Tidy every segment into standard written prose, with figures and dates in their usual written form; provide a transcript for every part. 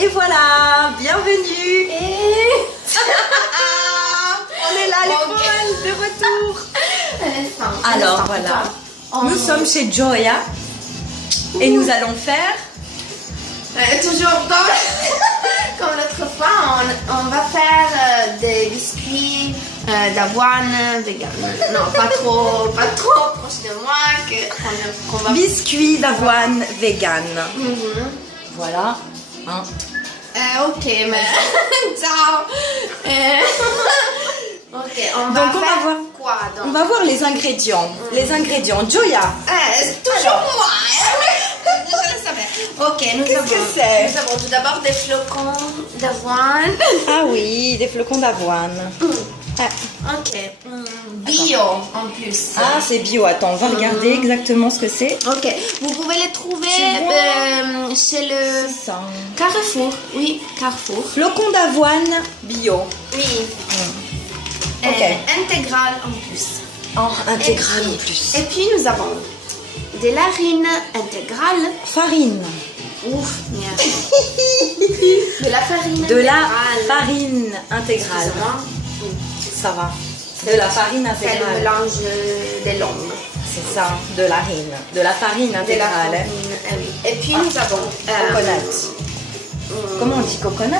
Et voilà, bienvenue. On est là, les folles, de retour. Alors voilà, nous sommes chez Joya et nous allons faire... toujours comme, comme l'autre fois, on va faire des biscuits d'avoine vegan. Non, pas trop proche de moi. Qu'on va... Biscuits d'avoine vegan. Voilà. Hein. Ok, mais ciao. Ok, on va Donc, faire voir quoi donc? On va voir les ingrédients. Les ingrédients. Joya. Toujours moi. Je le savais. Ok, nous avons tout d'abord des flocons d'avoine. Ah oui, des flocons d'avoine. Ok. Bio en plus. Ah, c'est bio. Attends, on va regarder exactement ce que c'est. Ok. Vous pouvez les trouver chez le Ça. Carrefour. Oui, Carrefour. Flocons d'avoine bio. Oui. Ok. Intégral en plus. Oh, intégral en plus. Et puis nous avons de la farine intégrale. Farine. Ouf, merde. De la farine De la intégrale. farine intégrale. Excusez-moi. Ça va. De la farine C'est le intégrale. mélange des longues. C'est ça, de la farine. De la farine De la intégrale. farine, oui. Et puis nous avons... Coconut. Comment on dit coconut?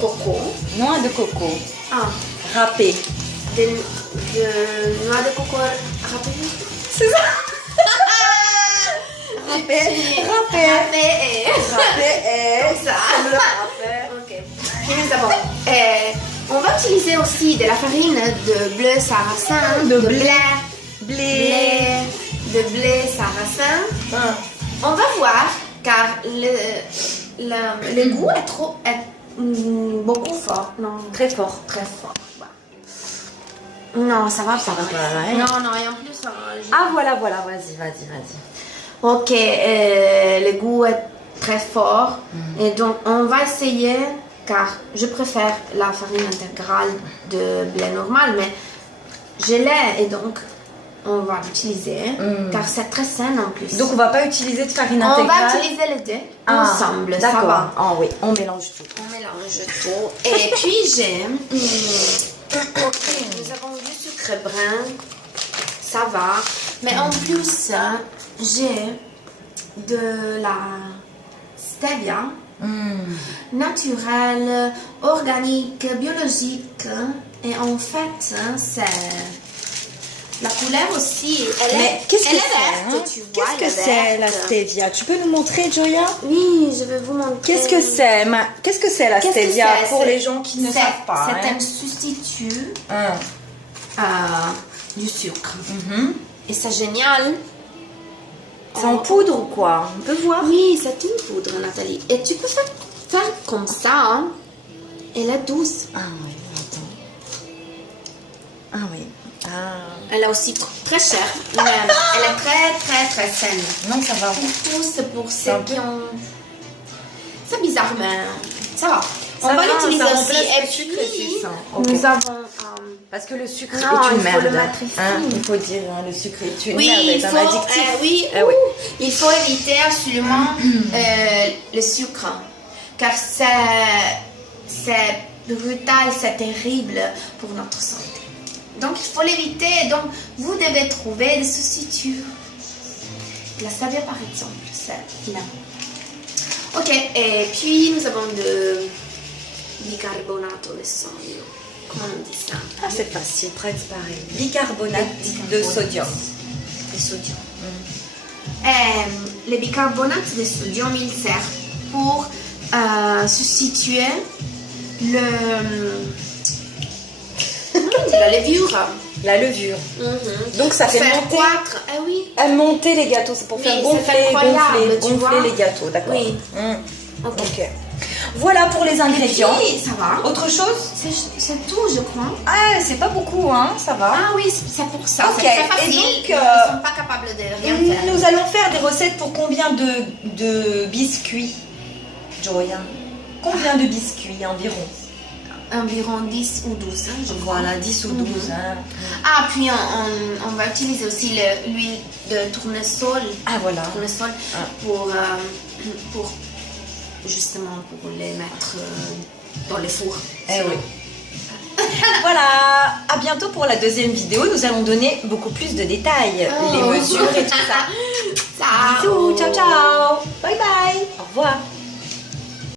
Coco. Noix de coco. Ah. Râpée. De noix de coco râpée. C'est ça. Râpée. Râpée. Râpée et... Râpée et... Comme ça. Le râpé. Ok. Puis nous avons... on va utiliser aussi de la farine de bleu sarrasin. De blé. De blé sarrasin. On va voir car le goût est beaucoup fort. Non. Très fort. Très fort. Non, ça va pas. Ouais. Non, non, et en plus... Ah voilà, vas-y. Ok, le goût est très fort. Et donc, on va essayer, car je préfère la farine intégrale de blé normal, mais je l'ai et donc on va l'utiliser, car c'est très sain en plus. Donc on va pas utiliser de farine on intégrale. va utiliser les deux ensemble, ça d'accord. va. Ah oui, on mélange tout. On mélange tout. Et puis j'ai... Ok, nous avons du sucre brun, ça va. Mais en plus, j'ai de la stevia naturelle, organique, biologique. Et en fait, c'est... La couleur aussi, Mais qu'est-ce que elle est c'est, verte, hein? tu vois. Qu'est-ce que c'est la stevia? Tu peux nous montrer, Joya? Oui, je vais vous montrer. Qu'est-ce que c'est? Qu'est-ce que c'est la Qu'est-ce que stevia c'est? pour les gens qui ne savent pas? C'est hein? un substitut du sucre. Et c'est génial. C'est en poudre ou quoi? On peut voir? Oui, c'est une poudre, Nathalie. Et tu peux faire comme ça. Hein. Elle est douce. Ah oui, attends. Ah oui. Ah. Elle est aussi très chère. Mais elle est très, très, très saine. Non, ça va. Pour tous, pour C'est ceux un peu- qui ont... C'est bizarre, mais ça va. Ça On va va, l'utiliser ça aussi. remplace Et le sucre, puis, c'est ça. Ok. nous avons... Parce que le sucre Non, est une il faut merde. le mettre ici. Hein, il faut dire, hein, le sucre est une oui, merde, il c'est un faut, addictif. oui, Ah oui. il faut éviter absolument le sucre, car c'est brutal, c'est terrible pour notre santé. Donc il faut l'éviter. Donc vous devez trouver des substituts. La stevia par exemple, c'est là. Ok, et puis nous avons de bicarbonato de sodio. Comment on dit ça? Ah, c'est facile, presque pareil. Bicarbonate de sodium. De sodium. Le bicarbonate de sodium, il sert pour substituer la levure. La levure. Donc ça fait Faire monter, croître. Ah oui. monter les gâteaux. C'est pour Oui, faire c'est gonfler, incroyable, tu vois. les gâteaux, d'accord. Oui. Ok. Ok. Voilà pour les ingrédients. Oui, ça va. Autre chose? C'est tout, je crois. Ah, c'est pas beaucoup, hein, ça va. Ah oui, c'est pour ça. Ok, C'est très et facile. donc, Ils ne sont pas capables de rien faire. Nous allons faire des recettes pour combien de biscuits, Joya? Combien de biscuits environ? Environ 10 ou 12, hein, je crois. Voilà, 10 ou 12. Hein. Ah, puis on va utiliser aussi l'huile de tournesol. Ah, voilà. Tournesol pour justement pour les mettre dans les fours. Eh oui. Voilà, à bientôt pour la deuxième vidéo. Nous allons donner beaucoup plus de détails, les mesures et tout ça. Ciao. Bisous, ciao ciao. Bye bye. Au revoir.